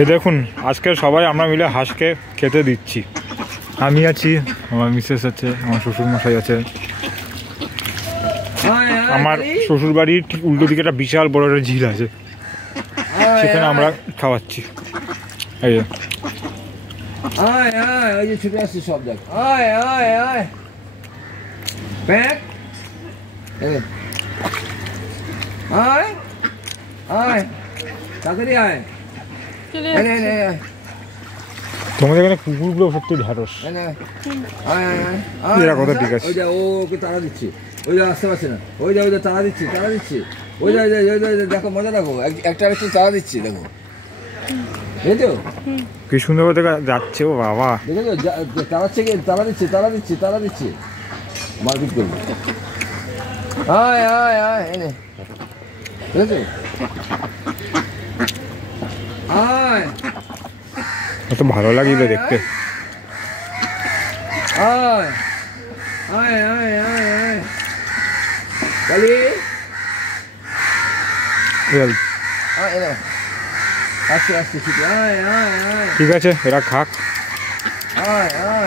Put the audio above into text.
এই দেখুন আজকে সবাই আমরা মিলে হাঁসকে খেতে দিচ্ছি। আমি আছি, আমার মিসেস আছে, আমার শ্বশুরমশাই আছে। আমার শ্বশুর বাড়ির ঠিক উল্টো দিকে একটা বিশাল বড় একটা ঝিল আছে, সেখানে আমরা খাওয়াচ্ছি। এই যে ওই যে ছুটে আসছে সব দেখ। আয় আয় আয় ব্যাগ আয় আয় তাড়াতাড়ি আয়। তোমাদের এখানে কুকুরগুলো সত্যি ঢ্যাঁড়স। এরা কথা ঠিক আছে। ওই যা ওকে তাড়া দিচ্ছি, ওই যা আসতে পারছে না, ওই যা ওই যা তাড়া দিচ্ছি তাড়া দিচ্ছি, ওই যা দেখো মজা দেখো, একটা একটু তাড়া দিচ্ছি দেখো, বুঝছো কি সুন্দর করে যাচ্ছে। ও বাবা দেখো তাড়াচ্ছে, তাড়া দিচ্ছি তাড়া দিচ্ছি তাড়া দিচ্ছি, মারপিট করবো। আয় আয় আয় এনে বুঝেছো, আয় এত ভালো লাগবে দেখতে। আয় আয় আয় আয় আয় কালি আয় এনে আস্তে আস্তে ছুটি, আয় আয় আয় ঠিক আছে, এরা খাক। আয় আয়